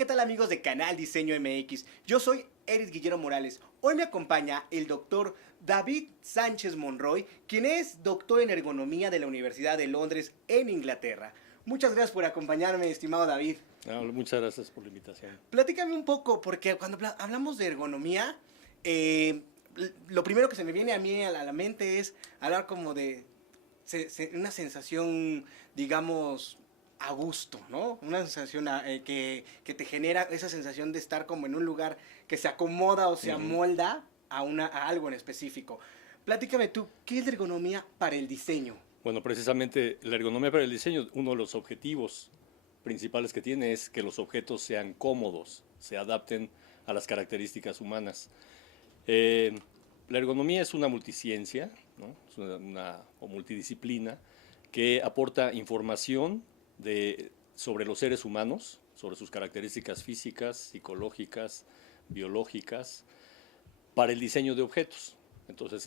¿qué tal amigos de Canal Diseño MX? Yo soy Eris Guillermo Morales. Hoy me acompaña el doctor David Sánchez Monroy, quien es doctor en ergonomía de la Universidad de Londres en Inglaterra. Muchas gracias por acompañarme, estimado David. Muchas gracias por la invitación. Platícame un poco, porque cuando hablamos de ergonomía, lo primero que se me viene a mí a la mente es hablar como de una sensación, digamos, a gusto, ¿no? Una sensación que te genera esa sensación de estar como en un lugar que se acomoda o se amolda a algo en específico. Platícame tú, ¿qué es la ergonomía para el diseño? Bueno, precisamente la ergonomía para el diseño, uno de los objetivos principales que tiene es que los objetos sean cómodos, se adapten a las características humanas. La ergonomía es una multiciencia, ¿no? Es o multidisciplina que aporta información sobre los seres humanos, sobre sus características físicas, psicológicas, biológicas, para el diseño de objetos. Entonces,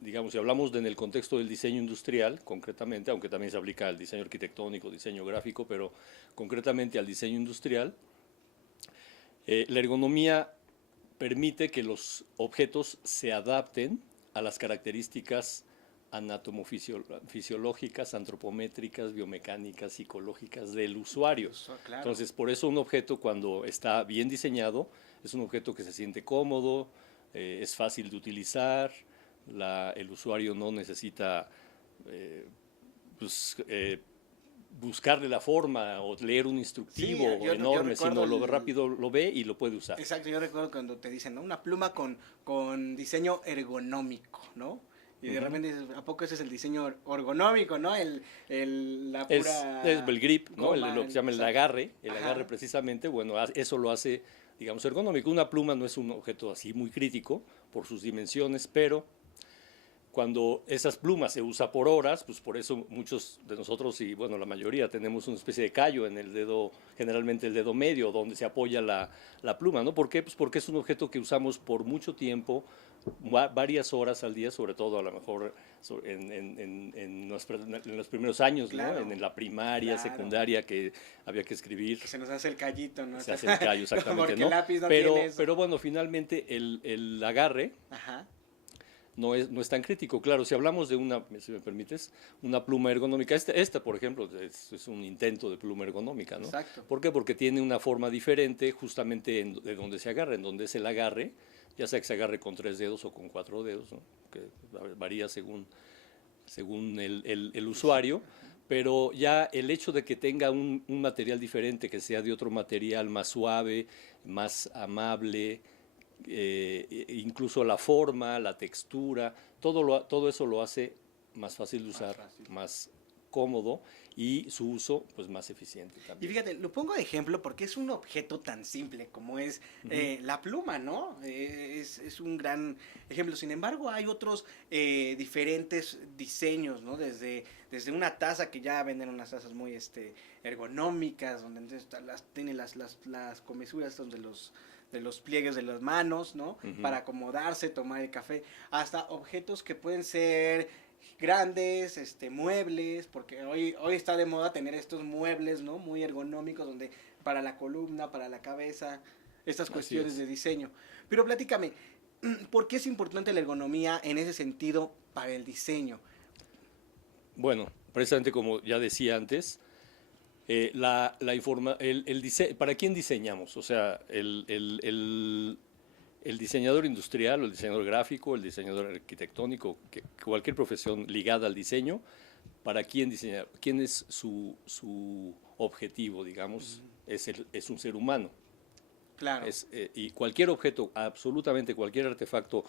digamos, si hablamos en el contexto del diseño industrial, concretamente, aunque también se aplica al diseño arquitectónico, diseño gráfico, pero concretamente al diseño industrial, la ergonomía permite que los objetos se adapten a las características anatomofisiológicas, antropométricas, biomecánicas, psicológicas del usuario. Claro. Entonces, por eso un objeto cuando está bien diseñado es un objeto que se siente cómodo, es fácil de utilizar, el usuario no necesita buscarle la forma o leer un instructivo enorme, sino lo rápido lo ve y lo puede usar. Exacto, yo recuerdo cuando te dicen, ¿no? Una pluma con diseño ergonómico, ¿no? Y de repente dices, ¿a poco ese es el diseño ergonómico, no? La pura... Es el grip, ¿no? Lo que se llama el exacto. agarre. El agarre precisamente, bueno, eso lo hace, digamos, ergonómico. Una pluma no es un objeto así muy crítico por sus dimensiones, pero cuando esas plumas se usa por horas, pues por eso muchos de nosotros, y bueno, la mayoría, tenemos una especie de callo en el dedo, generalmente el dedo medio, donde se apoya la pluma, ¿no? ¿Por qué? Pues porque es un objeto que usamos por mucho tiempo, varias horas al día, sobre todo a lo mejor en los primeros años, Claro, ¿no? En la primaria, claro. secundaria, que había que escribir. Que se nos hace el callito, ¿no? Se hace el callo, exactamente, Porque ¿no? el lápiz no pero, tiene eso. pero bueno, finalmente el agarre... Ajá. No es tan crítico. Claro, si hablamos de si me permites, una pluma ergonómica, esta por ejemplo, es un intento de pluma ergonómica, ¿no? Exacto. ¿Por qué? Porque tiene una forma diferente justamente de donde se agarra, en donde es el agarre, ya sea que se agarre con 3 dedos o con 4 dedos, ¿no? Que varía según el usuario, pero ya el hecho de que tenga un material diferente, que sea de otro material más suave, más amable, incluso la forma, la textura, todo eso lo hace más fácil de usar, más cómodo y su uso pues más eficiente también. Y fíjate, lo pongo de ejemplo porque es un objeto tan simple como es la pluma, ¿no? Es un gran ejemplo. Sin embargo, hay otros diferentes diseños, ¿no? Desde una taza, que ya venden unas tazas muy ergonómicas, donde entonces tienen las comesuras de los pliegues de las manos, ¿no? Para acomodarse, tomar el café, hasta objetos que pueden ser grandes, muebles, porque hoy está de moda tener estos muebles, ¿no? Muy ergonómicos, donde para la columna, para la cabeza, estas cuestiones de diseño. Pero platícame, ¿por qué es importante la ergonomía en ese sentido para el diseño? Bueno, precisamente como ya decía antes, ¿para quién diseñamos? O sea, el diseñador industrial, o el diseñador gráfico, el diseñador arquitectónico, cualquier profesión ligada al diseño, ¿para quién diseñar? ¿Quién es su objetivo, digamos? Es un ser humano. Claro. Y cualquier objeto, absolutamente cualquier artefacto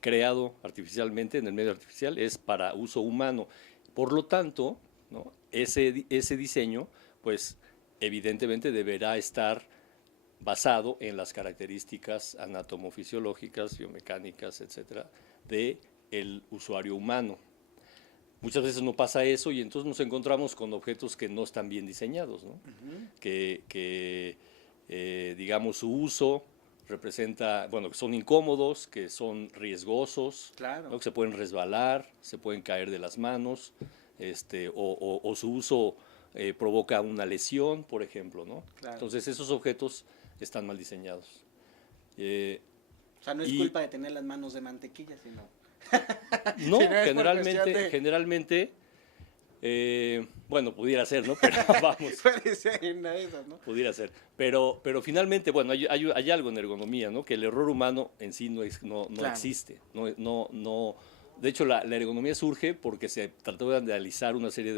creado artificialmente en el medio artificial es para uso humano. Por lo tanto, ¿no? Ese diseño, pues evidentemente deberá estar basado en las características anatomofisiológicas, biomecánicas, etcétera, del usuario humano. Muchas veces no pasa eso y entonces nos encontramos con objetos que no están bien diseñados, ¿no? Que digamos, su uso representa, bueno, que son incómodos, que son riesgosos, claro, ¿no? Que se pueden resbalar, se pueden caer de las manos, o su uso provoca una lesión, por ejemplo, ¿no? Claro. Entonces esos objetos están mal diseñados. O sea, no es culpa de tener las manos de mantequilla, sino... No, si no generalmente, bueno, pudiera ser, ¿no? Pero vamos. Puede ser una de esas, ¿no? Pudiera ser. Pero finalmente, bueno, hay algo en ergonomía, ¿no? Que el error humano en sí no Claro. existe. No. De hecho, la ergonomía surge porque se trató de analizar una serie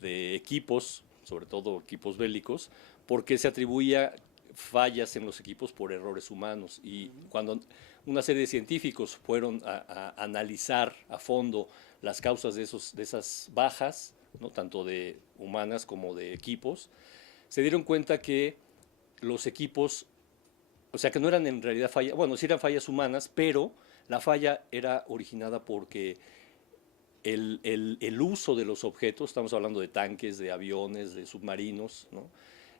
de equipos, sobre todo equipos bélicos, porque se atribuía fallas en los equipos por errores humanos. Y cuando una serie de científicos fueron a analizar a fondo las causas de esas bajas, ¿no? Tanto de humanas como de equipos, se dieron cuenta que los equipos, o sea, que no eran en realidad fallas, bueno, sí eran fallas humanas, pero la falla era originada porque el uso de los objetos, estamos hablando de tanques, de aviones, de submarinos,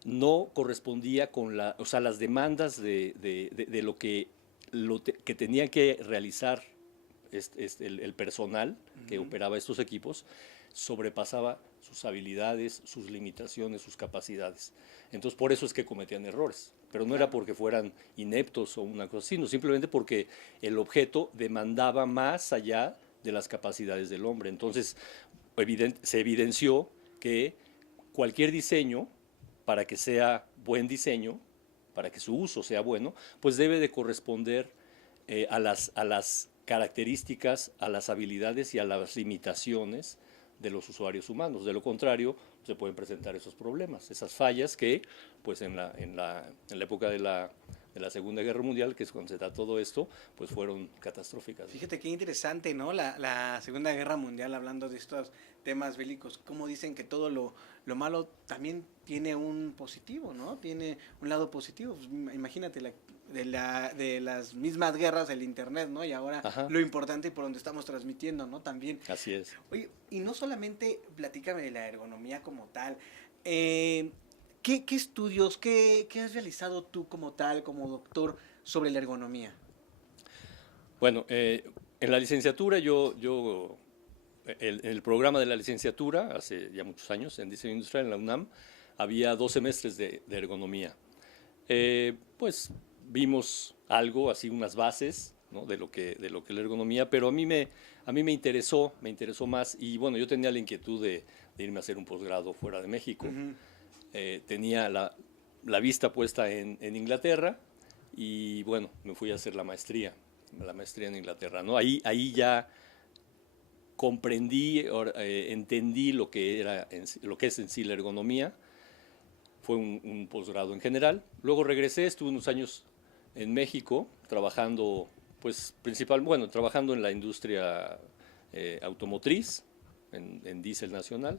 no correspondía con las demandas de lo que tenía que realizar el personal que operaba estos equipos, sobrepasaba sus habilidades, sus limitaciones, sus capacidades. Entonces, por eso es que cometían errores. Pero no era porque fueran ineptos o una cosa así, sino simplemente porque el objeto demandaba más allá de las capacidades del hombre. Entonces, se evidenció que cualquier diseño, para que sea buen diseño, para que su uso sea bueno, pues debe de corresponder a las características, a las habilidades y a las limitaciones de los usuarios humanos. De lo contrario, se pueden presentar esos problemas, esas fallas que, pues en la época de la Segunda Guerra Mundial, que es cuando se da todo esto, pues fueron catastróficas. Fíjate qué interesante, ¿no? La Segunda Guerra Mundial, hablando de estos temas bélicos, como dicen que todo lo malo también tiene un positivo, ¿no? Tiene un lado positivo. Pues, imagínate de las mismas guerras, el internet, ¿no? Y ahora lo importante y por donde estamos transmitiendo, ¿no? También. Así es. Oye, y no solamente platícame de la ergonomía como tal. ¿Qué estudios, qué has realizado tú como tal, como doctor, sobre la ergonomía? Bueno, en la licenciatura el programa de la licenciatura, hace ya muchos años, en diseño industrial en la UNAM, había 2 semestres de ergonomía. Pues vimos algo, así unas bases, ¿no? de lo que es la ergonomía, pero a mí me interesó más, y bueno, yo tenía la inquietud de irme a hacer un posgrado fuera de México. Tenía la vista puesta en Inglaterra, y bueno, me fui a hacer la maestría en Inglaterra, ¿no? Ahí ya comprendí, entendí lo que es en sí la ergonomía. Fue un posgrado en general. Luego regresé, estuve unos años en México trabajando, pues trabajando en la industria automotriz, en Diesel Nacional,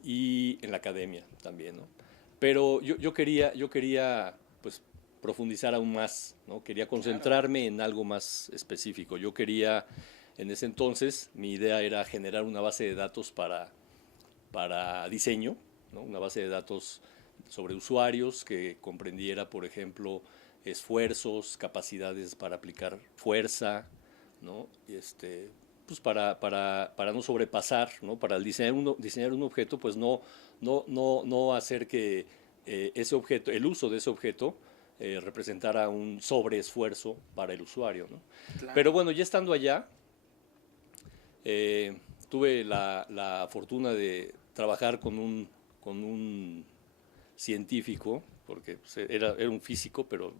y en la academia también, ¿no? Pero yo quería pues profundizar aún más, ¿no? Quería concentrarme en algo más específico. Yo quería, en ese entonces, mi idea era generar una base de datos para diseño, ¿no? Una base de datos sobre usuarios que comprendiera, por ejemplo, esfuerzos, capacidades para aplicar fuerza, ¿no? Pues para no sobrepasar, ¿no? Para diseñar un objeto, pues no hacer que ese objeto, el uso de ese objeto, representara un sobreesfuerzo para el usuario, ¿no? Claro. Pero bueno, ya estando allá, tuve la fortuna de trabajar con un científico, porque pues, era un físico, pero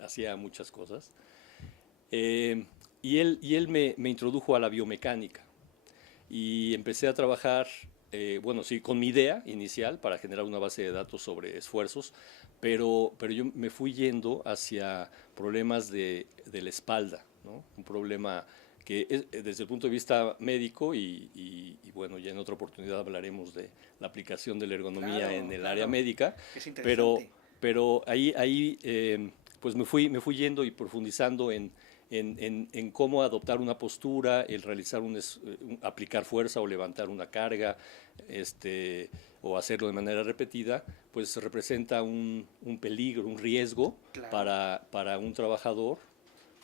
hacía muchas cosas. Y él me introdujo a la biomecánica, y empecé a trabajar, con mi idea inicial para generar una base de datos sobre esfuerzos, pero yo me fui yendo hacia problemas de la espalda, ¿no? Un problema que desde el punto de vista médico, y bueno, ya en otra oportunidad hablaremos de la aplicación de la ergonomía en el área médica, es interesante. pero ahí pues me fui yendo y profundizando en cómo adoptar una postura, el realizar aplicar fuerza o levantar una carga, o hacerlo de manera repetida, pues representa un peligro, un riesgo, claro, para un trabajador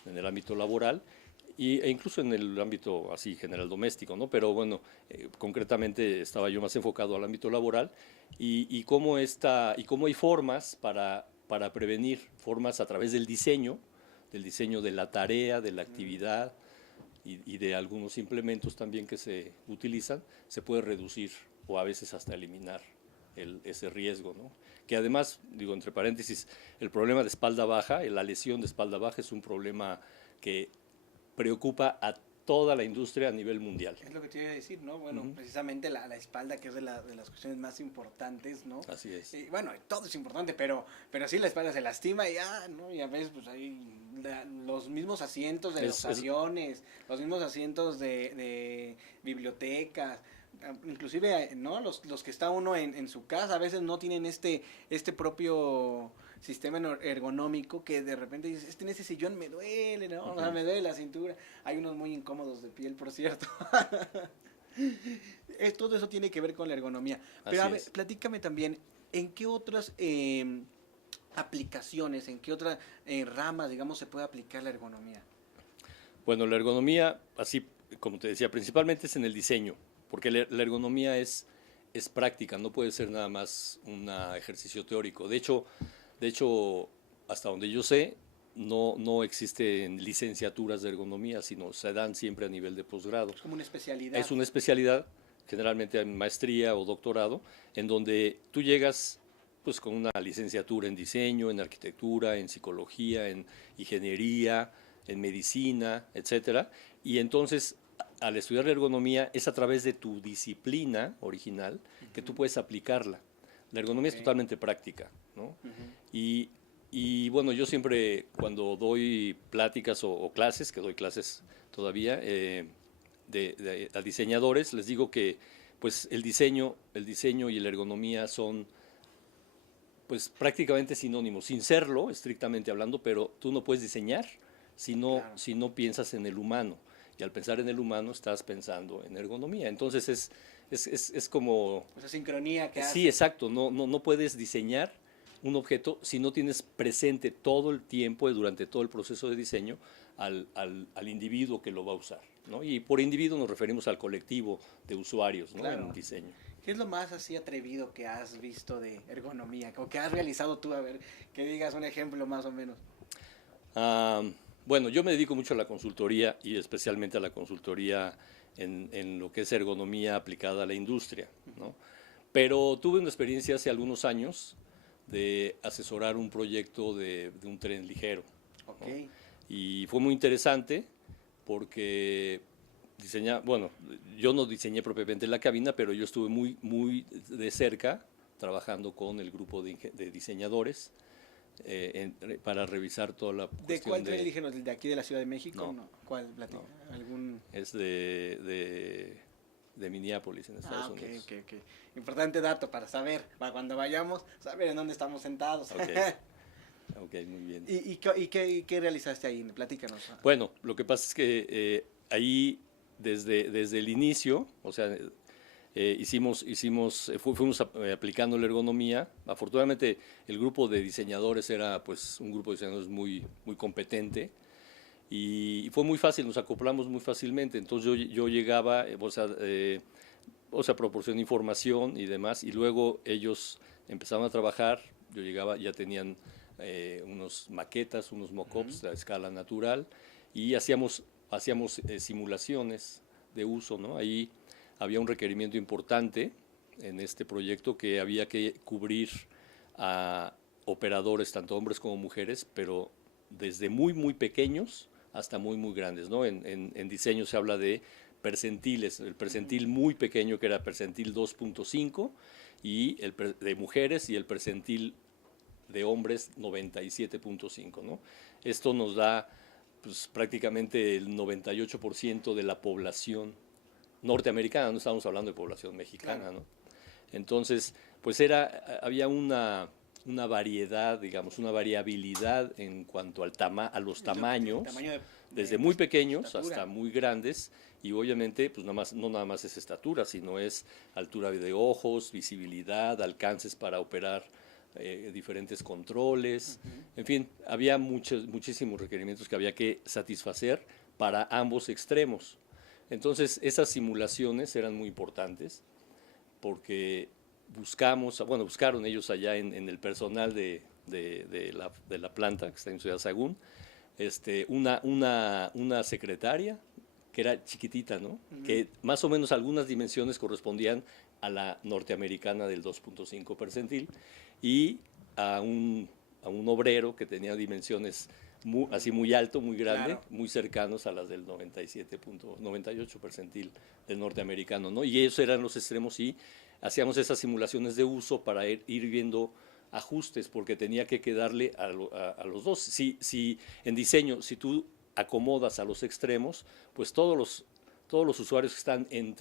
en el ámbito laboral, e incluso en el ámbito así general doméstico, ¿no? Pero bueno, concretamente estaba yo más enfocado al ámbito laboral y cómo hay formas para prevenir, formas a través del diseño de la tarea, de la actividad y de algunos implementos también que se utilizan, se puede reducir o a veces hasta eliminar ese riesgo, ¿no? Que además, digo entre paréntesis, el problema de espalda baja, la lesión de espalda baja es un problema que preocupa a toda la industria a nivel mundial. Es lo que te iba a decir, ¿no? Bueno, precisamente la espalda, que es de las cuestiones más importantes, ¿no? Así es. Bueno, todo es importante, pero sí la espalda se lastima y ¿no? Y a veces pues hay los mismos asientos de los aviones, los mismos asientos de bibliotecas, inclusive, ¿no? Los que está uno en su casa a veces no tienen este propio sistema ergonómico, que de repente dices, en ese sillón me duele, ¿no? O sea, me duele la cintura. Hay unos muy incómodos de piel, por cierto. Todo eso tiene que ver con la ergonomía. Pero a ver, platícame también, ¿en qué otras aplicaciones, en qué otras ramas, digamos, se puede aplicar la ergonomía? Bueno, la ergonomía, así como te decía, principalmente es en el diseño, porque la ergonomía es práctica, no puede ser nada más un ejercicio teórico. De hecho, hasta donde yo sé, no existen licenciaturas de ergonomía, sino se dan siempre a nivel de posgrado. Es como una especialidad. Es una especialidad, generalmente en maestría o doctorado, en donde tú llegas pues con una licenciatura en diseño, en arquitectura, en psicología, en ingeniería, en medicina, etcétera, y entonces al estudiar la ergonomía es a través de tu disciplina original que tú puedes aplicarla. La ergonomía es totalmente práctica, ¿no? Y bueno, yo siempre cuando doy pláticas o clases, que doy clases todavía a diseñadores, les digo que pues el diseño y la ergonomía son pues prácticamente sinónimos, sin serlo estrictamente hablando, pero tú no puedes diseñar si no piensas en el humano. Y al pensar en el humano estás pensando en ergonomía. Entonces es como... Esa sincronía que hace. Sí, exacto. No puedes diseñar un objeto si no tienes presente todo el tiempo, durante todo el proceso de diseño, al individuo que lo va a usar, ¿no? Y por individuo nos referimos al colectivo de usuarios, ¿no? Claro. En diseño. ¿Qué es lo más así atrevido que has visto de ergonomía? O que has realizado tú, a ver, que digas un ejemplo más o menos. Bueno, yo me dedico mucho a la consultoría y especialmente a la consultoría en lo que es ergonomía aplicada a la industria, ¿no? Pero tuve una experiencia hace algunos años de asesorar un proyecto de un tren ligero, ¿no? Okay. Y fue muy interesante porque yo no diseñé propiamente la cabina, pero yo estuve muy de cerca trabajando con el grupo de diseñadores para revisar toda la cuestión. ¿De cuál tren ligero? ¿De aquí de la Ciudad de México? No. ¿Cuál? No. ¿Algún? Es de Minneapolis, en Estados Unidos. Ok. Importante dato para saber, para cuando vayamos, saber en dónde estamos sentados. Ok, muy bien. ¿Y qué realizaste ahí? Platícanos. Bueno, lo que pasa es que ahí, desde el inicio, o sea, fuimos aplicando la ergonomía. Afortunadamente, el grupo de diseñadores era pues un grupo de diseñadores muy competente y fue muy fácil, nos acoplamos muy fácilmente. Entonces yo llegaba, proporcioné información y demás, y luego ellos empezaron a trabajar. Yo llegaba, ya tenían unos maquetas, unos mock-ups a escala natural, y hacíamos simulaciones de uso, ¿no? Ahí había un requerimiento importante en este proyecto, que había que cubrir a operadores, tanto hombres como mujeres, pero desde muy pequeños hasta muy grandes, ¿no? En diseño se habla de percentiles, el percentil muy pequeño, que era percentil 2.5, y de mujeres, y el percentil de hombres 97.5, ¿no? Esto nos da pues, prácticamente el 98% de la población norteamericana, no estamos hablando de población mexicana, claro, ¿no? Entonces, pues había una variedad, digamos, una variabilidad en cuanto a los tamaños, desde muy pequeños hasta muy grandes, y obviamente pues no nada más es estatura, sino es altura de ojos, visibilidad, alcances para operar diferentes controles, en fin, había muchísimos requerimientos que había que satisfacer para ambos extremos. Entonces, esas simulaciones eran muy importantes porque buscaron ellos allá en el personal de la planta que está en Ciudad Sagún, una secretaria que era chiquitita, ¿no? Que más o menos algunas dimensiones correspondían a la norteamericana del 2.5 percentil y a un obrero que tenía dimensiones así muy alto, muy grande, Claro. muy cercanos a las del 97.98 percentil del norteamericano, ¿no? Y ellos eran los extremos y hacíamos esas simulaciones de uso para ir viendo ajustes, porque tenía que quedarle a los dos. Si en diseño, si tú acomodas a los extremos, pues todos los usuarios que están en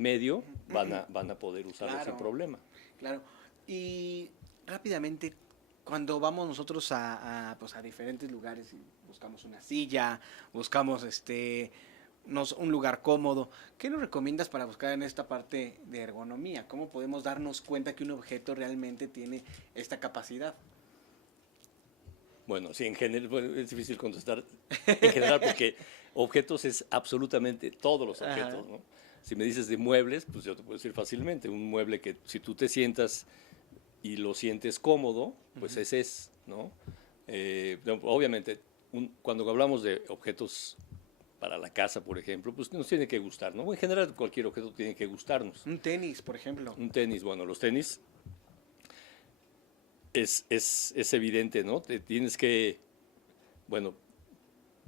medio van a poder usarlo Claro. sin problema. Claro. Y rápidamente, cuando vamos nosotros pues a diferentes lugares y buscamos una silla, buscamos un lugar cómodo, ¿qué nos recomiendas para buscar en esta parte de ergonomía? ¿Cómo podemos darnos cuenta que un objeto realmente tiene esta capacidad? Bueno, sí, en general es difícil contestar en general porque objetos es absolutamente todos los objetos, ¿no? Si me dices de muebles, pues yo te puedo decir fácilmente, un mueble que si tú te sientas y lo sientes cómodo, pues ese es, ¿no? Obviamente, cuando hablamos de objetos para la casa, por ejemplo, pues nos tiene que gustar, ¿no? En general, cualquier objeto tiene que gustarnos. Un tenis, por ejemplo. Un tenis, bueno, los tenis es evidente, ¿no? Te tienes que,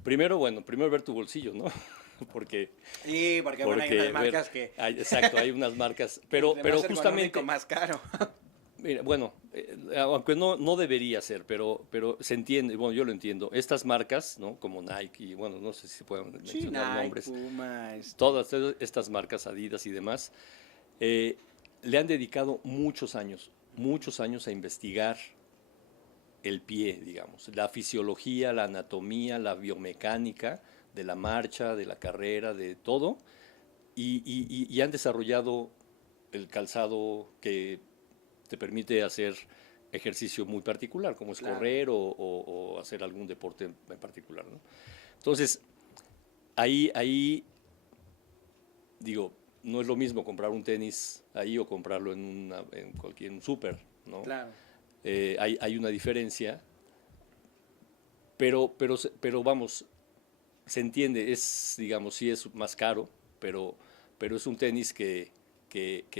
primero ver tu bolsillo, ¿no? porque Sí, porque bueno, hay unas marcas que... exacto, hay unas marcas, pero justamente... más caro. Mira, bueno, aunque no debería ser, pero se entiende, bueno, yo lo entiendo. Estas marcas, ¿no? Como Nike, y bueno, no sé si pueden mencionar Nike, nombres. Puma, Todas estas marcas, Adidas y demás, le han dedicado muchos años a investigar el pie, digamos, la fisiología, la anatomía, la biomecánica de la marcha, de la carrera, de todo, y han desarrollado el calzado que te permite hacer ejercicio muy particular, como es correr o hacer algún deporte en particular, ¿no? Entonces, ahí digo, no es lo mismo comprar un tenis ahí o comprarlo en cualquier súper, ¿no? Claro. Hay una diferencia, pero vamos, se entiende, digamos, sí es más caro, pero es un tenis que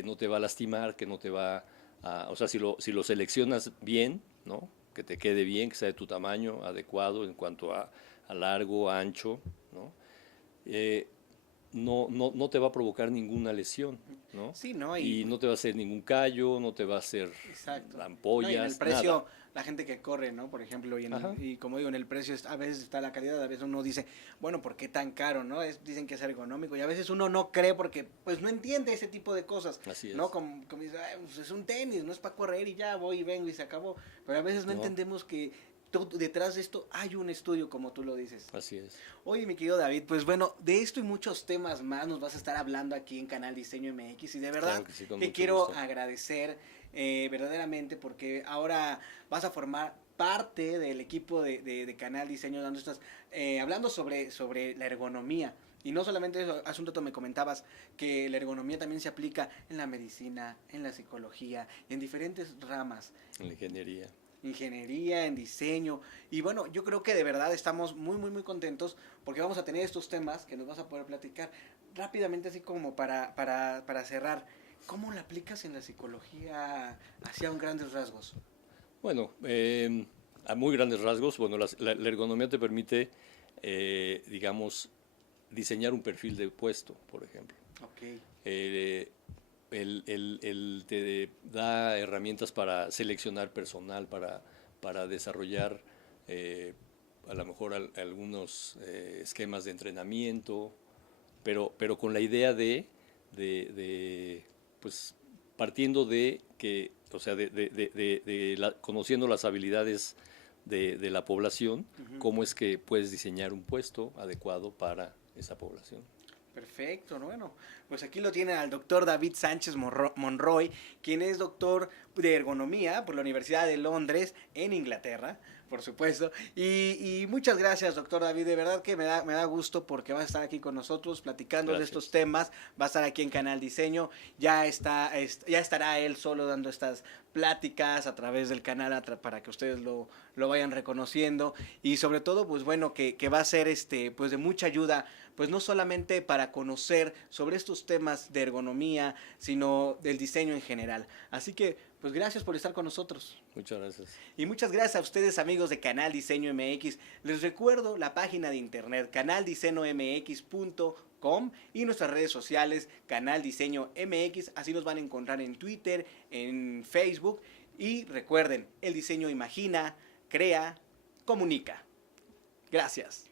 no te va a lastimar, que no te va o sea, si lo seleccionas bien, ¿no? Que te quede bien, que sea de tu tamaño adecuado en cuanto a largo, ancho, ¿no? No te va a provocar ninguna lesión, ¿no? Sí, ¿no? Y no te va a hacer ningún callo, no te va a hacer ampollas, no, y en el precio, nada. la gente que corre, ¿no? Por ejemplo, y como digo, en el precio a veces está la calidad, a veces uno dice, bueno, ¿por qué tan caro, no? Dicen que es ergonómico y a veces uno no cree porque pues no entiende ese tipo de cosas. Así es. ¿No? Como dice, pues es un tenis, no es para correr y ya voy y vengo y se acabó. Pero a veces no entendemos que detrás de esto hay un estudio, como tú lo dices. Así es. Oye, mi querido David, pues bueno, de esto y muchos temas más nos vas a estar hablando aquí en Canal Diseño MX y de verdad Claro que sí, te quiero agradecer verdaderamente porque ahora vas a formar parte del equipo de Canal Diseño dando hablando sobre la ergonomía. Y no solamente eso, hace un rato me comentabas que la ergonomía también se aplica en la medicina, en la psicología, en diferentes ramas. En la ingeniería, en diseño. Y bueno, yo creo que de verdad estamos muy, muy, muy contentos porque vamos a tener estos temas que nos vas a poder platicar rápidamente, así como para cerrar. ¿Cómo la aplicas en la psicología hacia grandes rasgos? Bueno, a muy grandes rasgos, bueno, la ergonomía te permite, digamos, diseñar un perfil de puesto, por ejemplo. Ok. Te da herramientas para seleccionar personal, para desarrollar a lo mejor algunos esquemas de entrenamiento, pero con la idea de pues partiendo de que, o sea, conociendo las habilidades de la población, cómo es que puedes diseñar un puesto adecuado para esa población. Perfecto, bueno, pues aquí lo tienen al doctor David Sánchez Monroy, quien es doctor de ergonomía por la Universidad de Londres en Inglaterra. Por supuesto. Y muchas gracias, doctor David. De verdad que me da gusto porque va a estar aquí con nosotros platicando de estos temas. Va a estar aquí en Canal Diseño. Ya estará él solo dando estas pláticas a través del canal para que ustedes lo vayan reconociendo. Y sobre todo, pues bueno, que va a ser pues de mucha ayuda, pues no solamente para conocer sobre estos temas de ergonomía, sino del diseño en general. Así que, pues gracias por estar con nosotros. Muchas gracias. Y muchas gracias a ustedes, amigos de Canal Diseño MX. Les recuerdo la página de internet canaldiseñomx.com y nuestras redes sociales Canal Diseño MX. Así nos van a encontrar en Twitter, en Facebook. Y recuerden, el diseño imagina, crea, comunica. Gracias.